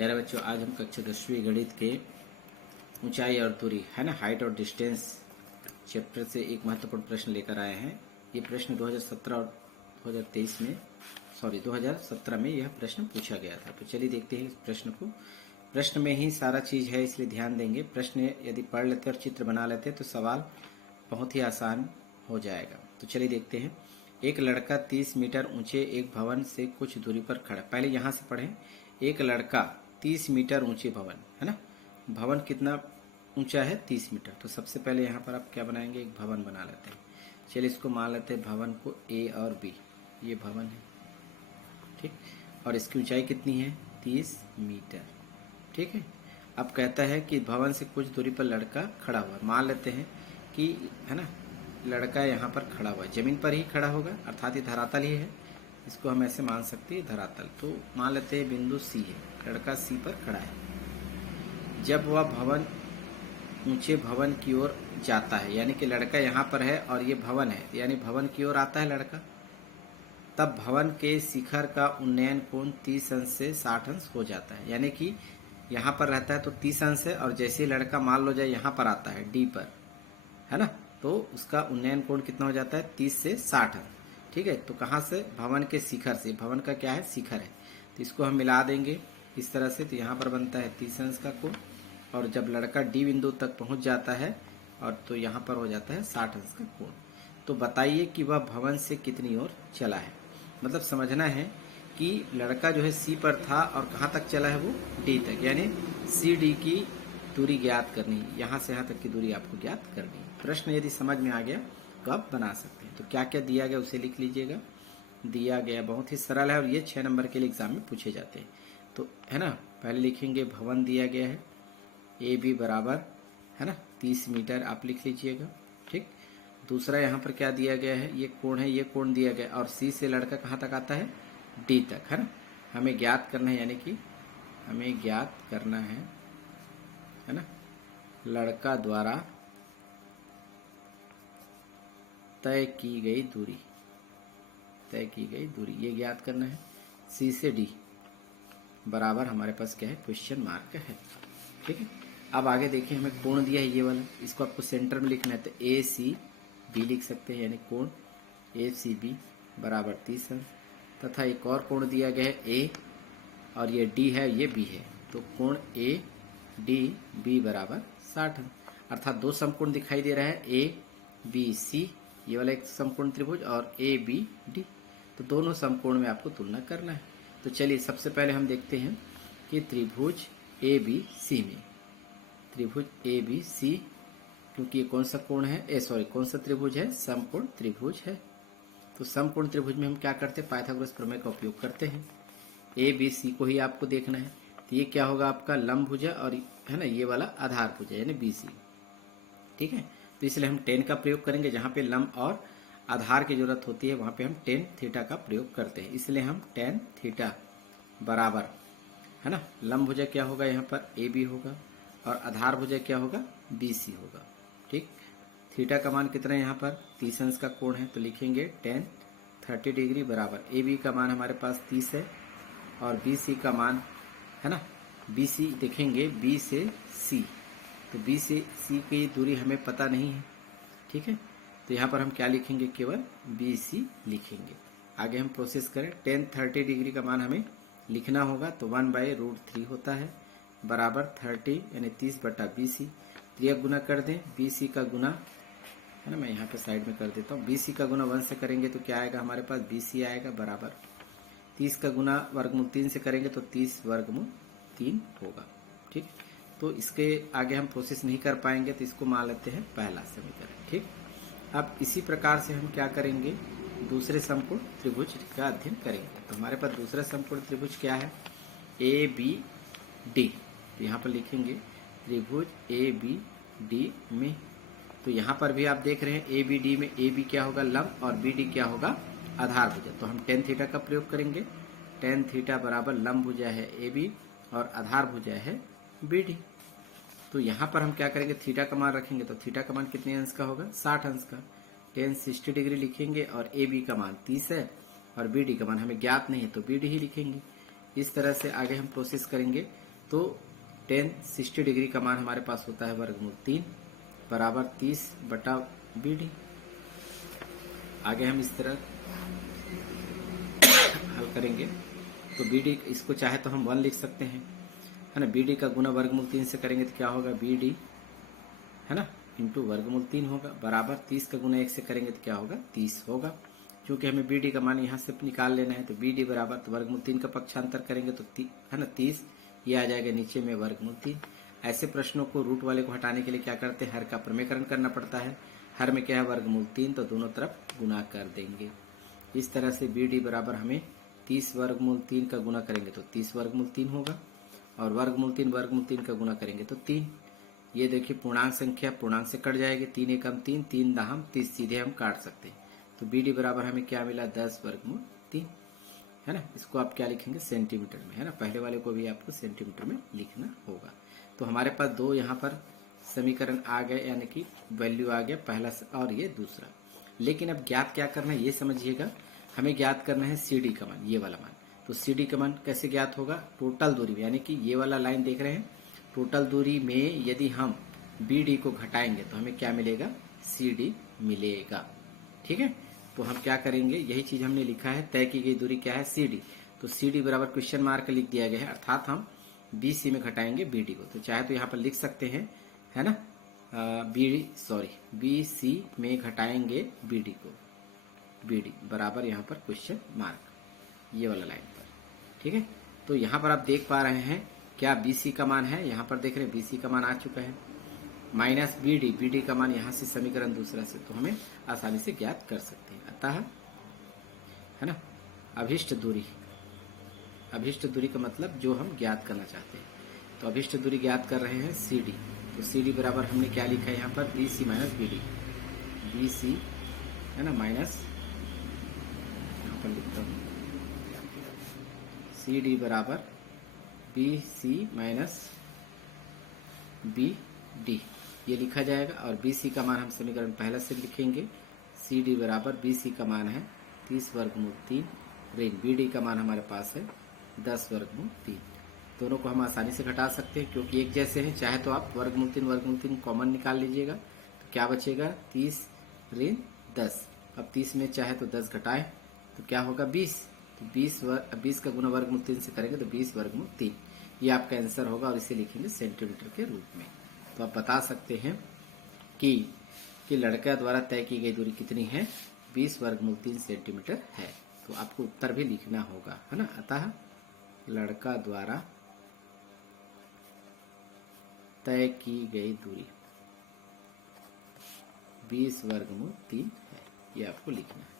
प्यारे बच्चों, आज हम कक्षा 10वीं गणित के ऊंचाई और दूरी है ना, हाइट और डिस्टेंस चैप्टर से एक महत्वपूर्ण प्रश्न लेकर आए हैं। ये प्रश्न 2017 और 2017 में यह प्रश्न पूछा गया था। तो चलिए देखते हैं इस प्रश्न को। प्रश्न में ही सारा चीज है, इसलिए ध्यान देंगे। प्रश्न यदि पढ़ लेते और चित्र बना लेते तो सवाल बहुत ही आसान हो जाएगा। तो चलिए देखते हैं। एक लड़का 30 मीटर ऊंचे एक भवन से कुछ दूरी पर खड़ा। पहले यहाँ से पढ़ें। एक लड़का 30 मीटर ऊंचे भवन है ना, भवन कितना ऊंचा है 30 मीटर। तो सबसे पहले यहाँ पर आप क्या बनाएंगे, एक भवन बना लेते हैं। चलिए इसको मान लेते हैं भवन को ए और बी। ये भवन है, ठीक। और इसकी ऊंचाई कितनी है 30 मीटर, ठीक है। अब कहता है कि भवन से कुछ दूरी पर लड़का खड़ा हुआ। मान लेते हैं कि है ना, लड़का यहाँ पर खड़ा हुआ है, जमीन पर ही खड़ा होगा, अर्थात ये धरातल ही है। इसको हम ऐसे मान सकते हैं धरातल। तो मान लेते हैं बिंदु सी है, लड़का सी पर खड़ा है। जब वह भवन ऊंचे भवन की ओर जाता है, यानी कि लड़का यहाँ पर है और ये भवन है, यानी भवन की ओर आता है लड़का, तब भवन के शिखर का उन्नयन कोण 30 अंश से 60 अंश हो जाता है। यानी कि यहाँ पर रहता है तो 30 अंश है, और जैसे लड़का मान लो जाए यहाँ पर आता है डी पर, है ना, तो उसका उन्नयन कोण कितना हो जाता है 30 से 60 अंश, ठीक है। तो कहाँ से, भवन के शिखर से। भवन का क्या है, शिखर है। तो इसको हम मिला देंगे इस तरह से। तो यहाँ पर बनता है 30 अंश का कोण, और जब लड़का डी बिंदु तक पहुँच जाता है और तो यहाँ पर हो जाता है 60 अंश का कोण। तो बताइए कि वह भवन से कितनी ओर चला है। मतलब समझना है कि लड़का जो है सी पर था और कहाँ तक चला है, वो डी तक, यानी सी डी की दूरी ज्ञात करनी है। यहाँ से यहाँ तक की दूरी आपको ज्ञात करनी है। प्रश्न यदि समझ में आ गया तो आप बना सकते हैं। तो क्या क्या दिया गया उसे लिख लीजिएगा। दिया गया बहुत ही सरल है और ये 6 नंबर के लिए एग्जाम में पूछे जाते हैं। तो है ना, पहले लिखेंगे भवन दिया गया है ए बी बराबर है ना 30 मीटर, आप लिख लीजिएगा, ठीक। दूसरा यहाँ पर क्या दिया गया है, ये कोण है, ये कोण दिया गया, और सी से लड़का कहाँ तक आता है, डी तक, है ना। हमें ज्ञात करना है, यानी कि हमें ज्ञात करना है ना, लड़का द्वारा तय की गई दूरी, तय की गई दूरी ये ज्ञात करना है। सी से डी बराबर हमारे पास क्या है, क्वेश्चन मार्क है, ठीक है। अब आगे देखिए, हमें कोण दिया है ये वाला, इसको आपको सेंटर में लिखना है। तो ए सी बी लिख सकते हैं, यानी कोण ए सी बी बराबर 30 अंश। तथा एक और कोण दिया गया है ए, और ये डी है, ये बी है, तो कोण ए डी बी बराबर 60 अंश। अर्थात दो समकोण दिखाई दे रहा है, ए बी सी, ये वाला एक समकोण त्रिभुज, और ए बी डी। तो दोनों समकोण में आपको तुलना करना है। तो चलिए सबसे पहले हम देखते हैं कि त्रिभुज ए बी सी में, त्रिभुज ए बी सी, क्योंकि ये कौन सा कोण है, कौन सा त्रिभुज है, समकोण त्रिभुज है। तो समकोण त्रिभुज में हम क्या करते हैं, पाइथागोरस प्रमेय का उपयोग करते हैं। ए बी सी को ही आपको देखना है। तो ये क्या होगा आपका लंब भुजा, और है ना ये वाला आधार भुजा, यानी बी सी, ठीक है। तो इसलिए हम टेन का प्रयोग करेंगे। जहाँ पे लंब और आधार की जरूरत होती है वहाँ पे हम टेन थीटा का प्रयोग करते हैं। इसलिए हम टेन थीटा बराबर है ना, लंब भुजा क्या होगा यहाँ पर ए बी होगा, और आधार भुजा क्या होगा बी सी होगा, ठीक। थीटा का मान कितना है यहाँ पर 30 अंश का कोण है, तो लिखेंगे टेन 30 डिग्री बराबर ए बी का मान हमारे पास 30 है, और बी सी का मान है ना, बी सी देखेंगे बी से सी, तो बी से सी की दूरी हमें पता नहीं है, ठीक है। तो यहाँ पर हम क्या लिखेंगे, केवल बी सी लिखेंगे। आगे हम प्रोसेस करें। टेन 30 डिग्री का मान हमें लिखना होगा, तो 1/√3 होता है बराबर 30 यानी 30/BC। तो गुना कर दें, BC का गुना है ना, मैं यहाँ पे साइड में कर देता हूँ। BC का गुना 1 से करेंगे तो क्या आएगा हमारे पास, BC आएगा बराबर 30 का गुना वर्गमूल 3 से करेंगे तो 30 वर्गमूल 3 होगा, ठीक। तो इसके आगे हम प्रोसेस नहीं कर पाएंगे, तो इसको मान लेते हैं पहला समीकरण, ठीक। अब इसी प्रकार से हम क्या करेंगे, दूसरे समकोण त्रिभुज का अध्ययन करेंगे। तो हमारे पास दूसरा समकोण त्रिभुज क्या है, ए बी डी। तो यहाँ पर लिखेंगे त्रिभुज ए बी डी में। तो यहाँ पर भी आप देख रहे हैं ए बी डी में ए बी क्या होगा लंब, और बी डी क्या होगा आधार भुजा। तो हम टेन थीटा का प्रयोग करेंगे। टेन थीटा बराबर लंब भुजा है ए बी और आधार भुजा है बी डी। तो यहाँ पर हम क्या करेंगे, थीटा का मान रखेंगे। तो थीटा का मान कितने अंश का होगा, 60 अंश का। टेन 60 डिग्री लिखेंगे, और ए बी का मान 30 है, और बी डी का मान हमें ज्ञात नहीं है, तो बी डी ही लिखेंगे। इस तरह से आगे हम प्रोसेस करेंगे। तो टेन 60 डिग्री का मान हमारे पास होता है वर्गमूल 3 बराबर 30/BD। आगे हम इस तरह हल करेंगे तो BD इसको चाहे तो हम 1 लिख सकते हैं, है ना। BD का गुना वर्गमूल 3 से करेंगे तो क्या होगा, BD, है ना, इंटू वर्गमूल 3 होगा बराबर 30 का गुना 1 से करेंगे तो क्या होगा, 30 होगा। क्योंकि हमें BD का मान यहाँ से निकाल लेना है तो BD बराबर तो वर्गमूल 3 का पक्षांतर करेंगे तो है ना 30, ये आ जाएगा नीचे में वर्गमूल 3। ऐसे प्रश्नों को रूट वाले को हटाने के लिए क्या करते हैं, हर का प्रमेयकरण करना पड़ता है। हर में क्या है, वर्गमूल 3, तो दोनों तरफ गुना कर देंगे। इस तरह से BD बराबर हमें 30 वर्गमूल 3 का गुना करेंगे तो 30 वर्गमूल 3 होगा, और वर्गमूल 3 का गुना करेंगे तो 3। ये देखिए पूर्णांक संख्या पूर्णांक से कट जाएगी, 3 एकम 3, 3 दाहम 30, सीधे हम काट सकते हैं। तो BD बराबर हमें क्या मिला, 10 वर्गमूल 3, है ना। इसको आप क्या लिखेंगे, सेंटीमीटर में, है ना। पहले वाले को भी आपको सेंटीमीटर में लिखना होगा। तो हमारे पास दो यहाँ पर समीकरण आ गए, यानी कि वैल्यू आ गया पहला और ये दूसरा। लेकिन अब ज्ञात क्या करना है ये समझिएगा, हमें ज्ञात करना है CD का मान, ये वाला मान। तो CD का मान कैसे ज्ञात होगा, टोटल दूरी में, यानी कि ये वाला लाइन देख रहे हैं, टोटल दूरी में यदि हम BD को घटाएंगे तो हमें क्या मिलेगा, CD मिलेगा। ठीक है, तो हम क्या करेंगे, यही चीज हमने लिखा है, तय की गई दूरी क्या है, CD। तो CD बराबर क्वेश्चन मार्क लिख दिया गया है, अर्थात हम BC में घटाएंगे BD को। तो चाहे तो यहाँ पर लिख सकते हैं, है ना, BC में घटाएंगे BD को, BD बराबर यहाँ पर क्वेश्चन मार्क, ये वाला लाइन पर। ठीक है, तो यहाँ पर आप देख पा रहे हैं क्या BC का मान है, यहाँ पर देख रहे हैं BC का मान आ चुका है, माइनस BD का मान यहाँ से समीकरण दूसरा से, तो हमें आसानी से ज्ञात कर सकते हैं। अतः, है ना, अभिष्ट दूरी का मतलब जो हम ज्ञात करना चाहते हैं। तो अभिष्ट दूरी ज्ञात कर रहे हैं CD। तो CD बराबर हमने क्या लिखा है यहाँ पर, BC माइनस BD, BC, है ना, माइनस, यहाँ पर लिखता हूँ CD बराबर BC माइनस BD, ये लिखा जाएगा। और BC का मान हम समीकरण पहले से लिखेंगे, CD बराबर BC का मान है 30 वर्गमूल 3 ऋण BD का मान हमारे पास है 10 वर्गमूल 3। दोनों को हम आसानी से घटा सकते हैं क्योंकि एक जैसे हैं। चाहे तो आप वर्गमूल 3 कॉमन निकाल लीजिएगा तो क्या बचेगा, 30 ऋण 10। अब 30 में चाहे तो 10 घटाएं तो क्या होगा, 20। तो 20 का गुना वर्गमूल 3 से करेंगे तो 20 वर्गमूल 3, ये आपका आंसर होगा। और इसे लिखेंगे सेंटीमीटर के रूप में। तो आप बता सकते हैं कि लड़का द्वारा तय की गई दूरी कितनी है, 20 वर्गमूल 3 सेंटीमीटर है। तो आपको उत्तर भी लिखना होगा, है ना। अतः लड़का द्वारा तय की गई दूरी 20 वर्गमूल 3 है, ये आपको लिखना है।